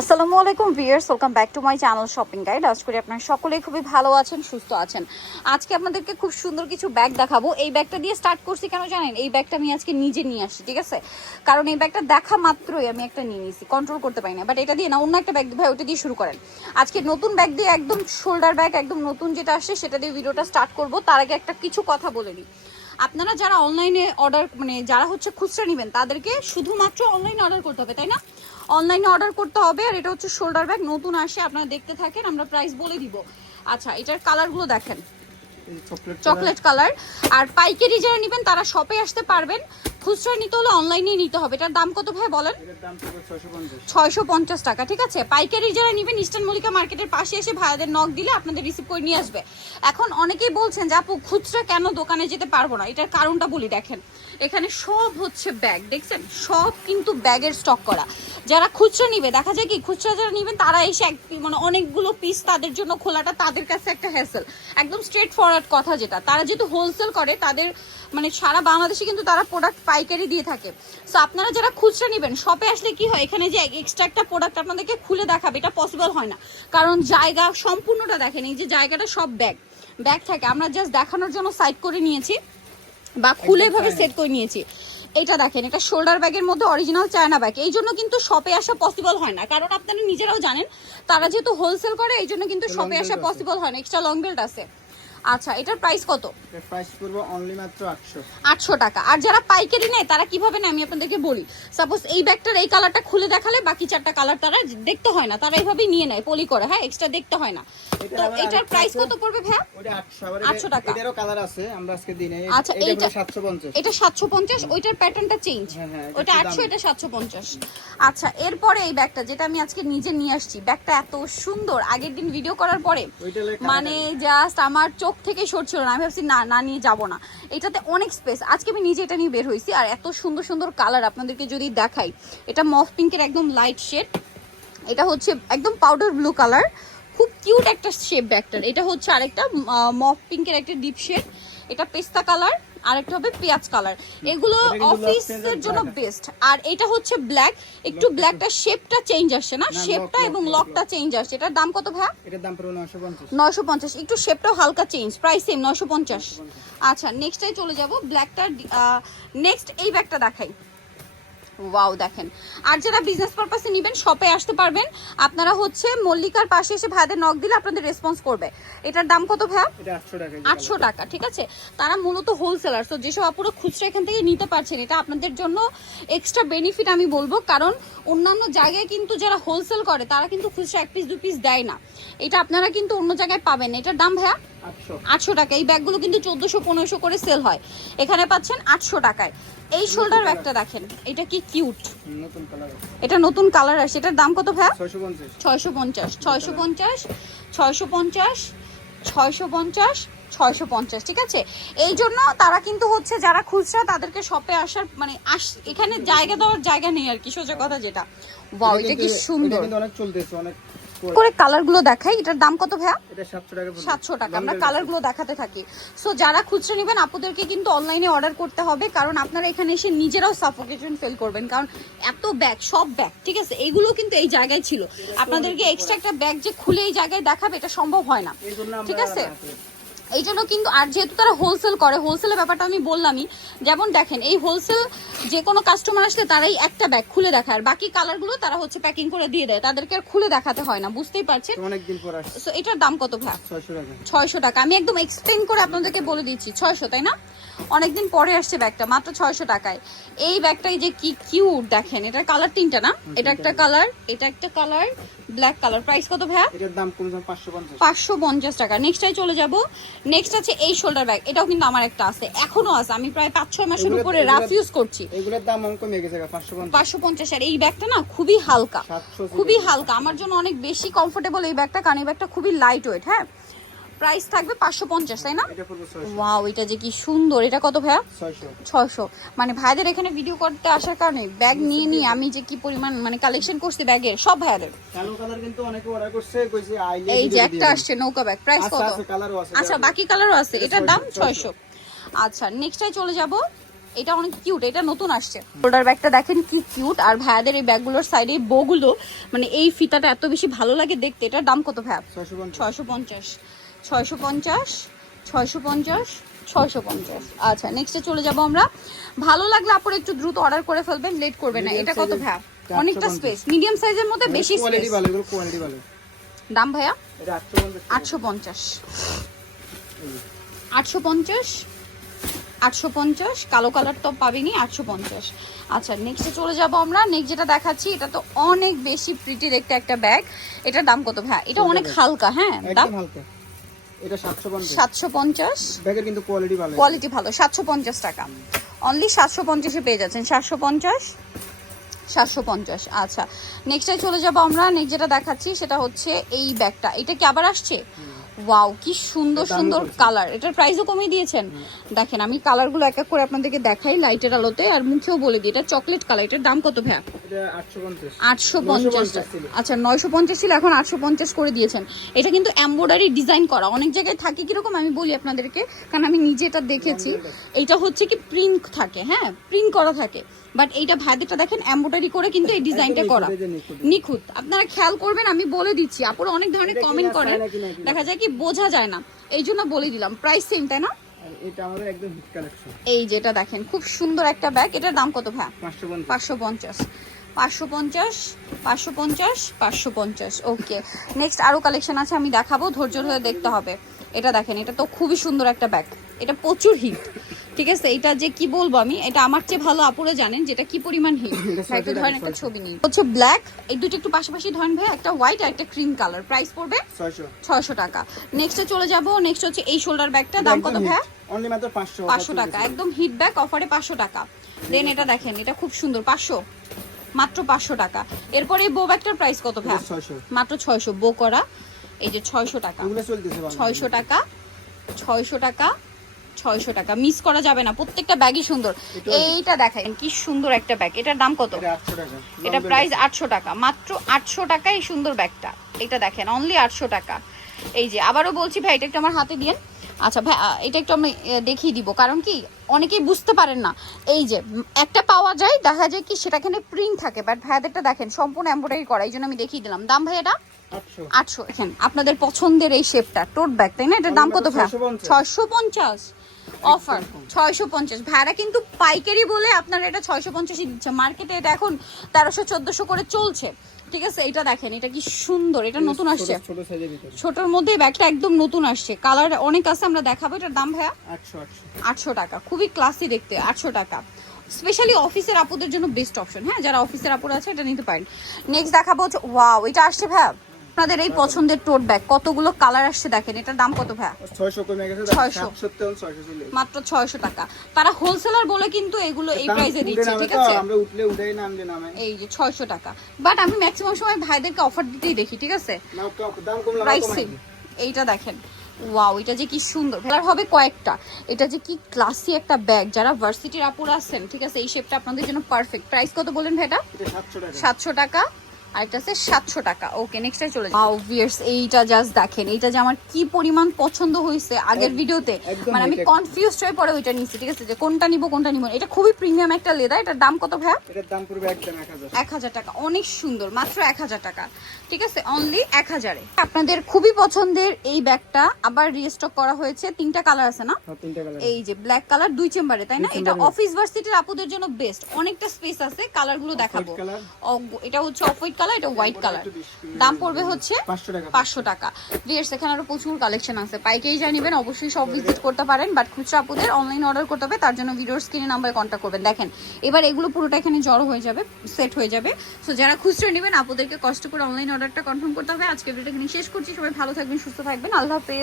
আসসালামু আলাইকুম viewers, welcome back to my channel shopping guide. আশা করি আপনারা সকলেই খুবই ভালো আছেন, সুস্থ আছেন। আজকে আপনাদেরকে খুব সুন্দর কিছু ব্যাগ দেখাবো। এই ব্যাগটা দিয়ে স্টার্ট করছি কেন জানেন? এই ব্যাগটা আমি আজকে নিজে নিয়ে আসছি, ঠিক আছে? কারণ এই ব্যাগটা দেখা মাত্রই আমি একটা নিয়ে নিয়েছি, কন্ট্রোল করতে পারি না। বাট এটা দিয়ে না, অন্য একটা ব্যাগ ভাই, ওটা দিয়ে শুরু করেন। আজকে নতুন ব্যাগ দিয়ে, একদম শোল্ডার ব্যাগ, একদম নতুন যেটা আসছে সেটা দিয়ে ভিডিওটা স্টার্ট করবো। তার আগে একটা কিছু কথা বলে নিই। আপনারা যারা অনলাইনে অর্ডার, মানে যারা হচ্ছে খুচরা নেবেন, তাদেরকে শুধুমাত্র অনলাইনে অর্ডার করতে হবে, তাই না? অনলাইনে অর্ডার করতে হবে। আর এটা হচ্ছে শোল্ডার ব্যাগ, নতুন আসে, আপনারা দেখতে থাকেন, আমরা প্রাইস বলে দিব। আচ্ছা, এটার কালারগুলো দেখেন, চকলেট কালার। আর পাইকারি যারা নেবেন তারা শপে আসতে পারবেন, খুচরা নিতে হলে অনলাইনেই নিতে হবে। এটার দাম কত ভাই বলেন? 650 টাকা, ঠিক আছে? পাইকারি যারা নেবেন ইস্টার্ন মল্লিকা মার্কেটের পাশে এসে ভাইয়াদের নক দিলে আপনাদের রিসিভ করে নিয়ে আসবে। এখন অনেকেই বলছেন যে আপু খুচরা কেন দোকানে যেতে পারবো না, এটার কারণটা বলি। দেখেন এখানে সব হচ্ছে ব্যাগ, দেখছেন সব কিন্তু ব্যাগের স্টক করা। যারা খুচরা নিবে, দেখা যায় কি খুচরা যারা নিবেন তারা এসে মানে অনেকগুলো পিস, তাদের জন্য খোলাটা তাদের কাছে একটা হ্যাসেল। একদম স্ট্রেট ফরওয়ার্ড কথা যেটা, তারা যেহেতু হোলসেল করে, তাদের মানে সারা বাংলাদেশে কিন্তু তারা প্রোডাক্ট পাইকারি দিয়ে থাকে। সো আপনারা যারা খুচরা নেবেন, শপে আসলে কি হয়, এখানে যে এক্সট্রা একটা প্রোডাক্ট আপনাদেরকে খুলে দেখাবে, এটা পসিবল হয় না। কারণ জায়গা সম্পূর্ণটা দেখেন, এই যে জায়গাটা সব ব্যাগ থাকে, আমরা জাস্ট দেখানোর জন্য সাইড করে নিয়েছি বা খুলে এভাবে সেট করে নিয়েছি। এটা দেখেন, এটা শোল্ডার ব্যাগের মধ্যে অরিজিনাল চায়না ব্যাগ। এই জন্য কিন্তু শপে আসা পসিবল হয় না, কারণ আপনারা নিজেরাও জানেন তারা যেহেতু হোলসেল করে, এই জন্য কিন্তু শপে আসা পসিবল হয় না। এক্সট্রা লং বেল্ট আছে। আচ্ছা, এটার প্রাইস কত? এর প্রাইস পড়বে অনলি মাত্র 800 টাকা। আর যারা পাইকারি নেয় তারা কিভাবে নেয় আমি আপনাদেরকে বলি। সাপোজ এই ব্যাগটার এই কালারটা খুলে দেখালে বাকি চারটা কালার তারা দেখতে হয় না, তারা এইভাবেই নিয়ে নেয় পলি করে, হ্যাঁ, এক্সট্রা দেখতে হয় না। তো এটার প্রাইস কত পড়বে ভাইয়া? ওটা 800 টাকা। এটারও কালার আছে, আমরা আজকে দিই নাই। আচ্ছা, এটা 750। এটা 750, ওইটার প্যাটার্নটা চেঞ্জ। ওইটা 800, এটা 750। আচ্ছা, এরপরে এই ব্যাগটা যেটা আমি আজকে নিজে নিয়ে আসছি, ব্যাগটা এত সুন্দর, আগের দিন ভিডিও করার পরে মানে জাস্ট আমার চোখ থেকে সরছিল না। আমি ভাবছি না নিয়ে যাবো না, এটাতে অনেক স্পেস। আজকে আমি নিজে এটা নিয়ে বের হয়েছি। আর এত সুন্দর সুন্দর কালার আপনাদেরকে যদি দেখাই, এটা মফ পিঙ্কের একদম লাইট শেড, এটা হচ্ছে একদম পাউডার ব্লু কালার, খুব কিউট একটা শেপ ব্যাগটার। এটা হচ্ছে আরেকটা মফ পিঙ্কের একটা ডিপ শেড, এটা পেস্তা কালার, আরেকটা হবে পেঁয়াজ কালার। এগুলো অফিসের জন্য বেস্ট। আর এটা হচ্ছে ব্ল্যাক, একটু ব্ল্যাকটা শেপটা চেঞ্জ আসছে না, শেপটা এবং লকটা চেঞ্জ আসছে। এটার দাম কত ভাই? এটার দাম পুরো 950। 950, একটু শেপটাও হালকা চেঞ্জ, প্রাইস সেম 950। আচ্ছা, নেক্সটটাই চলে যাব, ব্ল্যাকটা। নেক্সট এই ব্যাগটা দেখাই। ওয়াও, দেখেন। আর যারা বিজনেস পারপাসে নেবেন শপে আসতে পারবেন। আপনারা হচ্ছে মল্লিকার পাশে এসে ভাইদের নক দিলে আপনাদের রেসপন্স করবে। এটার দাম কত ভাই? এটা 800 টাকা। 800 টাকা, ঠিক আছে? তারা মূলত হোলসেলার, তো যেসব আপুরা খুচরা এখান থেকে নিতে পারছেন, এটা আপনাদের জন্য এক্সট্রা বেনিফিট আমি বলবো। কারণ অন্যান্য জায়গায় কিন্তু যারা হোলসেল করে তারা কিন্তু খুচরা 1 পিস 2 পিস দেয় না, এটা আপনারা কিন্তু অন্য জায়গায় পাবেন। এটার দাম ভাইয়া 800 টাকা। এই ব্যাগগুলো কিন্তু 1400-1500 করে সেল হয়, এখানে পাচ্ছেন 800 টাকায়। এই শোল্ডার ব্যাগটা দেখেন, এটা কি কিউট, নতুন কালার। এটা নতুন কালার আসছে। এটার দাম কত ভাইয়া? 650। 650, 650, 650, 650, 650, ঠিক আছে? এই জন্য তারা কিন্তু হচ্ছে যারা খুচরা তাদেরকে শপে আসার মানে এখানে জায়গা দেওয়ার জায়গা নেই আর কি, সোজা কথা যেটা। ওয়াও, এটা কি সুন্দর, এটা কিন্তু অনেক চলতেছে, অনেক করে কালারগুলো দেখাই। এটার দাম কত ভাইয়া? এটা 700 টাকা। 700 টাকা। আমরা কালারগুলো দেখাতে থাকি। সো যারা খুচরা নেবেন আপুদেরকে কিন্তু অনলাইনে অর্ডার করতে হবে, কারণ আপনারা এখানে এসে নিজেরাও সাফোকেশন ফিল করবেন, কারণ এত ব্যাগ, সব ব্যাগ, ঠিক আছে? এইগুলো কিন্তু এই জায়গায় ছিল, আপনাদেরকে এক্সট্রা একটা ব্যাগ যে খুলে এই জায়গায় দেখাবে এটা সম্ভব হয় না, ঠিক আছে? এই জন্য কিন্তু, আর যেহেতু তারা হোলসেল করে, হোলসেলের ব্যাপারটা আমি বললামই। যেমন দেখেন, এই হোলসেল যে কোনো কাস্টমার আসলে তারাই একটা ব্যাগ খুলে দেখায়, আর বাকি কালারগুলো তারা হচ্ছে প্যাকিং করে দিয়ে দেয়, তাদেরকে আর খুলে দেখাতে হয় না, বুঝতেই পারছেন? অনেকদিন পর আসছে। সো এটার দাম কত ভাই? 600 টাকা। 600 টাকা। আমি একদম এক্সপ্লেইন করে আপনাদেরকে বলে দিচ্ছি, 600, তাই না? অনেকদিন পরে আসছে ব্যাগটা, মাত্র 600 টাকায়। এই ব্যাগটাই যে কি কিউট দেখেন, এটার কালার 3টা না? এটা একটা কালার, এটা একটা কালার, ব্ল্যাক কালার। প্রাইস কত ভাইয়া? এটার দাম কমছে 550। 550 টাকা। নেক্সটটাই চলে যাব। নেক্সট আছে এই শোল্ডার ব্যাগ, এটাও কিন্তু আমার একটা আছে, এখনো আছে, আমি প্রায় 5-6 মাসের উপরে রাফ ইউজ করছি। এগুলোর দাম অনেক কমে গেছে, 550। 550। আর এই ব্যাগটা না খুবই হালকা, খুবই হালকা, আমার জন্য অনেক বেশি কমফোর্টেবল এই ব্যাগটা, কারণ এই ব্যাগটা খুবই লাইট ওয়েট। হ্যাঁ, প্রাইস থাকবে 550, তাই না? ওয়াও, এটা যে কি সুন্দর। এটা কত ভাইয়া? 600। মানে ভাইদের এখানে ভিডিও করতে আসার কারণে ব্যাগ নিয়ে নিয়ে আমি যে কি পরিমাণ মানে কালেকশন করছি ব্যাগের, সব ভাইদের। কালো কালার কিন্তু অনেকে অর্ডার করছে, কইছে আইলে এই যে একটা আসছে নৌকা ব্যাগ, প্রাইস কত? আছে, কালারও আছে। আচ্ছা, বাকি কালারও আছে, এটার দাম 600। আচ্ছা, নেক্সটটাই চলে যাব। এটা অনেক কিউট, এটা নতুন আসছে। শোল্ডার ব্যাগটা দেখেন কি কিউট, আর ভাইয়াদের এই ব্যাগগুলোর সাইডে বগুলো মানে এই ফিতাটা এত বেশি ভালো লাগে দেখতে। এটার দাম কত ভাইয়া? 650 650 650 650। আচ্ছা নেক্সটে চলে যাব আমরা। ভালো লাগলে আপনারা একটু দ্রুত অর্ডার করে ফেলবেন, লেট করবেন না। এটা কত ভাইয়া? অনেকটা স্পেস, মিডিয়াম সাইজের মধ্যে বেশি স্পেস। কোয়ালিটি ভালো, এগুলো কোয়ালিটি ভালো। দাম ভাইয়া? এটা 850 850 850। কালো কালার তো পাবেনি, 850। আচ্ছা নেক্সটে চলে যাব আমরা। নেক্সট যেটা দেখাচ্ছি এটা তো অনেক বেশি প্রিটি দেখতে একটা ব্যাগ। এটার দাম কত ভাই? এটা অনেক হালকা, হ্যাঁ দাম একদম হালকা। এটা 750 750। ব্যাগের কিন্তু কোয়ালিটি ভালো, কোয়ালিটি ভালো। 750 টাকা অনলি, 750 এ পেয়ে যাচ্ছেন। 750 750। আচ্ছা নেক্সটে চলে যাব আমরা। নেক্সট যেটা দেখাচ্ছি সেটা হচ্ছে এই ব্যাগটা। এটা কি আবার আসছে? ওয়াও কি সুন্দর সুন্দর কালার। এটার প্রাইসও কমিয়ে দিয়েছেন। দেখেন আমি কালারগুলো এক এক করে আপনাদেরকে দেখাই লাইটের আলোতে, আর মুখেও বলে দিই। এটা চকলেট কালার। এটার দাম কত ভাইয়া? এটা 850 850। আচ্ছা 950 ছিল, এখন 850 করে দিয়েছেন। এটা কিন্তু এমব্রয়ডারি ডিজাইন করা। অনেক জায়গায় থাকে কিরকম আমি বলি আপনাদেরকে, কারণ আমি নিজে এটা দেখেছি। এটা হচ্ছে কি প্রিন্ট থাকে, হ্যাঁ প্রিন্ট করা থাকে, বাট এইটা ভাইদেরটা দেখেন এমব্রয়ডারি করে কিন্তু এই ডিজাইনটা করা নিখুঁত। আপনারা খেয়াল করবেন, আমি বলে দিচ্ছি। আপুরা অনেক ধরনের কমেন্ট করেন, দেখা যায় কি বোঝা যায় না, এই জন্য বলে দিলাম। প্রাইস সেম তাই না? এটা আমাদের একদম হিট কালেকশন। এই যেটা দেখেন খুব সুন্দর একটা ব্যাগ। এটার দাম কত ভাই? 550 550 550 550 550। ওকে নেক্সট আরো কালেকশন আছে, আমি দেখাবো, ধৈর্য ধরে দেখতে হবে। এটা দেখেন, এটা তো খুবই সুন্দর একটা ব্যাগ। এটা প্রচুর হিট, ঠিক আছে। এটা যে কি বলবো আমি, এটা আমার চেয়ে ভালো আপুরা জানেন যেটা কি পরিমাণ হিট। একটা ধরেন একটা ছবি নিই, হচ্ছে ব্ল্যাক, এই দুটো একটু পাশাপাশি ধরেন ভাই, একটা হোয়াইট আর একটা ক্রিম কালার। প্রাইস পড়বে 600 টাকা। নেক্সটে চলে যাব। নেক্সট হচ্ছে এই শোল্ডার ব্যাগটা, দাম কত ভাই? অনলি মাত্র 500 টাকা, একদম হিট ব্যাগ, অফারে 500 টাকা। দেন এটা দেখেন, এটা খুব সুন্দর, 500, মাত্র 500 টাকা। এরপরে এই বো ব্যাগটার প্রাইস কত ভাই? 600 মাত্র 600 বো করা। এই যে 600 টাকা, এগুলো চলতেছে 600 টাকা 600 টাকা 600 টাকা। মিস করা যাবে না, প্রত্যেকটা ব্যাগই সুন্দর। এইটা দেখেন কি সুন্দর একটা ব্যাগ। এটার দাম কত? এটা 800 টাকা। এটা প্রাইস 800 টাকা, মাত্র 800 টাকা এই সুন্দর ব্যাগটা। এটা দেখেন অনলি 800 টাকা। এই যে আবারও বলছি ভাই, এটা একটু আমার হাতে দিয়েন। আচ্ছা ভাই এটা একটু আমি দেখিয়ে দিব, কারণ কি অনেকেই বুঝতে পারেন না। এই যে একটা পাওয়া যায়, দেখা যায় কি সেটাখানে প্রিন্ট থাকে, বাট ভাইয়াদেরটা দেখেন সম্পূর্ণ এমব্রয়ডারি করা, এই জন্য আমি দেখিয়ে দিলাম। দাম ভাই এটা 800। এখানে আপনাদের পছন্দের এই শেপটা টোট ব্যাগ, তাই না? এটার দাম কত ভাই? 650 অফার 650। ভাড়া কিন্তু পাইকারি বলে আপনারা এটা 650ই দিচ্ছে। মার্কেটে এটা এখন 1300-1400 করে চলছে, ঠিক আছে। এটা দেখেন, এটা কি সুন্দর, এটা নতুন আসছে, ছোট সাইজের ভিতরে ছোটর মধ্যে ব্যাগটা একদম নতুন আসছে। কালার অনেক আছে, আমরা দেখাবো। এটার দাম ভাইয়া 800 টাকা, খুবই ক্লাসি দেখতে। 800 টাকা, স্পেশালি অফিসের আপুদের জন্য বেস্ট অপশন। হ্যাঁ যারা অফিসের আপুরা আছে এটা নিতে পারেন। নেক্সট দেখাবো হচ্ছে, ওয়াও এটা আসছে ভাইয়া আপনাদের এই পছন্দের টোট ব্যাগ। কতগুলো কালার আসছে দেখেন। এটার দাম কত ভাইয়া? 600 কমে গেছে, 600 মাত্র 600 টাকা। তারা হোলসেলার বলে কিন্তু এগুলো এই প্রাইসে দিচ্ছে, ঠিক আছে। আমরা উঠলে উঠাই নামলে নামে। এই যে 600 টাকা, বাট আমি ম্যাক্সিমাম সময় ভাইদেরকে অফার দিতেই দেখি, ঠিক আছে। না দাম কমলা প্রাইস সেম। এইটা দেখেন, ওয়াও এটা যে কি সুন্দর। কালার হবে কয়েকটা। এটা যে কি ক্লাসি একটা ব্যাগ, যারা ভার্সিটির আপুরা আছেন, ঠিক আছে, এই শেপটা আপনাদের জন্য পারফেক্ট। প্রাইস কত বলেন ভাই? এটা 700 টাকা, আর এটা আছে 700 টাকা। ওকে নেক্সটে চলে যাই। ওয়াও ভিউয়ার্স এইটা জাস্ট দেখেন, এটা যে আমার কি পরিমাণ পছন্দ হয়েছে আগের ভিডিওতে, মানে আমি কনফিউজড হয়ে পড়ে ওইটা নিয়েছি, ঠিক আছে, যে কোনটা নিব কোনটা নিব। এটা খুবই প্রিমিয়াম একটা লেদার। এটার দাম কত ভাইয়া? এটার দাম পড়বে একদম 1000 টাকা। অনেক সুন্দর, মাত্র 1000 টাকা, ঠিক আছে, অনলি 1000 এ। আপনাদের খুবই পছন্দের এই ব্যাগটা আবার রিস্টক করা হয়েছে। 3টা কালার আছে না? এই যে ব্ল্যাক কালার 2 চেম্বারে, তাই না? এটা অফিস ভার্সিটির আপুদের জন্য বেস্ট, অনেকটা স্পেস আছে। কালারগুলো দেখাবো। এটা হচ্ছে অফ হোয়াইট কালার, এটা হোয়াইট কালার। দাম পড়বে হচ্ছে 500 টাকা। ভিউয়ার্স এখানে আরো প্রচুর কালেকশন আছে। পাইকারি যা নেবেন অবশ্যই সব ভিজিট করতে পারেন, বাট খুচরা আপুদের অনলাইন অর্ডার করতে হবে, তার জন্য ভিডিওর স্ক্রিনে নাম্বারে কন্ট্যাক্ট করবেন। দেখেন এবার এগুলো পুরোটা এখানে জড়ো হয়ে যাবে, সেট হয়ে যাবে। সো যারা খুচরা নেবেন আপুদেরকে কষ্ট করে অনলাইন অর্ডারটা কনফার্ম করতে হবে। আজকে ভিডিওটা এখানে শেষ করছি। সবাই ভালো থাকবেন, সুস্থ থাকবেন, আল্লাহ হাফেজ।